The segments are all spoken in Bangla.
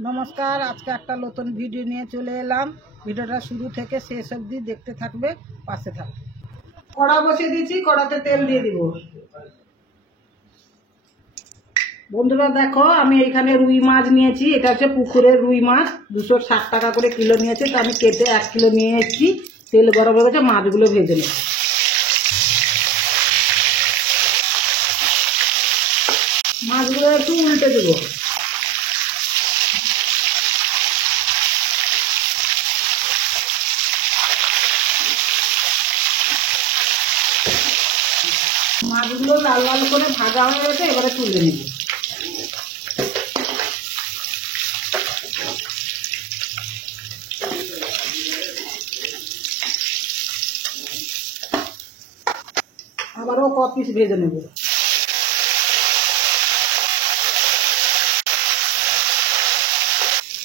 नमस्कार। आज के एक नतून भिडियो निये चले एलाम। भिडियोटा शुरू थेके शेष अब्दि देखते थाकबे, पाशे थाकबे। कड़ा बसिए दिएछि, कड़ाते तेल दिए दिब। बंधुरा देखो आमी एखाने रुई माछ निয়েছি, এটা হচ্ছে পুকুরের রুই মাছ। 260 টাকা করে কিলো নিয়েছে, তো আমি কেটে 1 কিলো নিয়ে এসেছি। তেল গরম হয়ে গেছে, মাছগুলো ভেজে নেব। মাছগুলো একটু উল্টে দেব। মাছগুলো লাল লাল করে ভাজা হয়ে গেছে, এবারে তুলে নেব। আবারও ক পিস ভেজে নেব।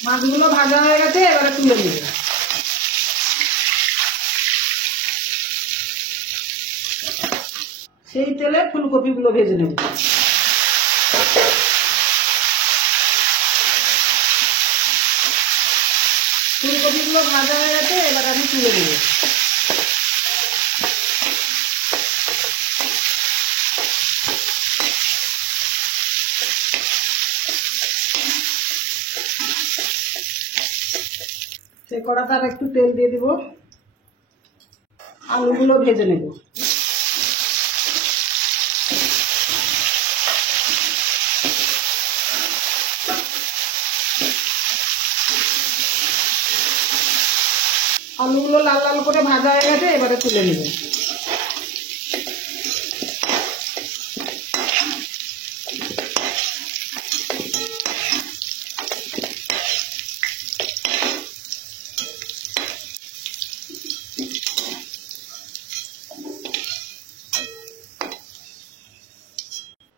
মাছগুলো ভাজা হয়ে গেছে, এবারে তুলে নেব। সেই তেলে ফুলকপিগুলো ভেজে নেব। ফুলকপিগুলো ভাজা হয়ে গেছে, এবার আমি তুলে নেব। সেই কড়াতে আর একটু তেল দিয়ে দিব। আলুগুলো ভেজে নেব। আলুগুলো লাল লাল করে ভাজা হয়ে গেছে, এবারে তুলে নেব।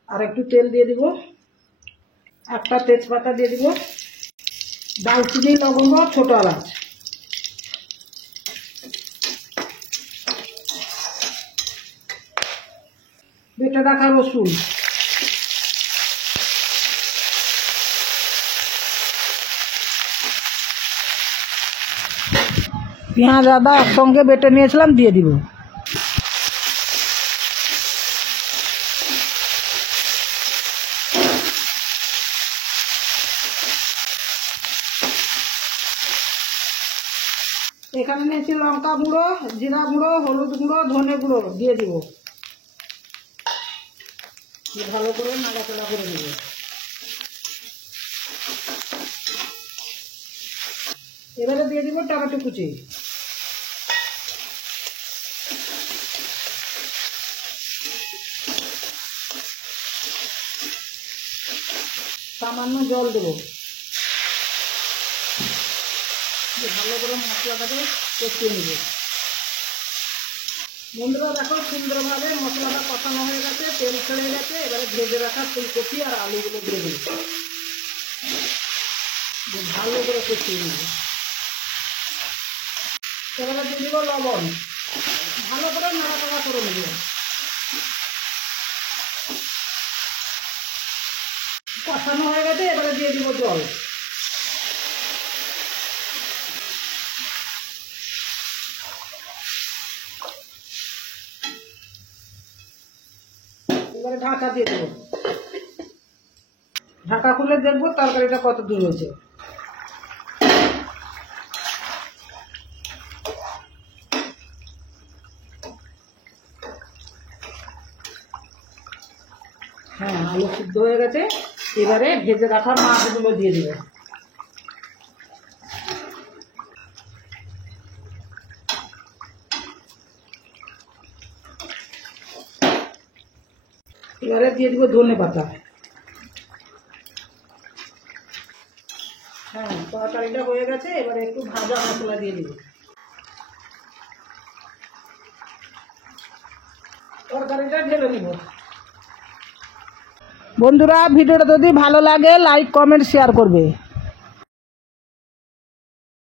আর একটু তেল দিয়ে দিব। একটা তেজপাতা দিয়ে দিব, দারচিনি, লবঙ্গ, ছোট এলাচ, বেটে রাখা রসুন, পেঁয়াজ, আদা একসঙ্গে বেটে নিয়েছিলাম, দিয়ে দিব। এখানে নিয়েছি লঙ্কা গুঁড়ো, জিরা গুঁড়ো, হলুদ গুঁড়ো, ধনে গুঁড়ো দিয়ে দিব। ভালো করে নাড়াচাড়া করে দেব। এবারে দিয়ে দিব টমেটো কুচি। সামান্য জল দেব। ভালো করে মশলাটাকে কষিয়ে নেব। বন্ধুরা দেখো সুন্দরভাবে মশলাটা কষানো হয়ে গেছে, তেল ছেড়ে গেছে। এবারে ভেজে রাখা ফুলকপি আর আলুগুলো দিয়ে দেব। ভালো করে কষিয়ে নেব। এবারে দিয়ে দিব লবণ। ভালো করে নাড়াচাড়া করে নেব। কষানো হয়ে গেছে, এবারে দিয়ে দিব জল। এবারে ঢাকা দিয়ে দেবো। ঢাকা খুলে দেখবো তরকারিটা কত দূর হয়েছে। হ্যাঁ, আলু সিদ্ধ হয়ে গেছে। এবারে ভেজে রাখা মাছগুলো দিয়ে দেবো। এবারে দিয়ে দিব ধনে পাতা। হ্যাঁ, তরকারিটা হয়ে গেছে। এবারে একটু ভাজা মশলা দিয়ে দিব। তরকারিটা ঢেলে নিব। বন্ধুরা ভিডিওটা যদি ভালো লাগে লাইক, কমেন্ট, শেয়ার করবে।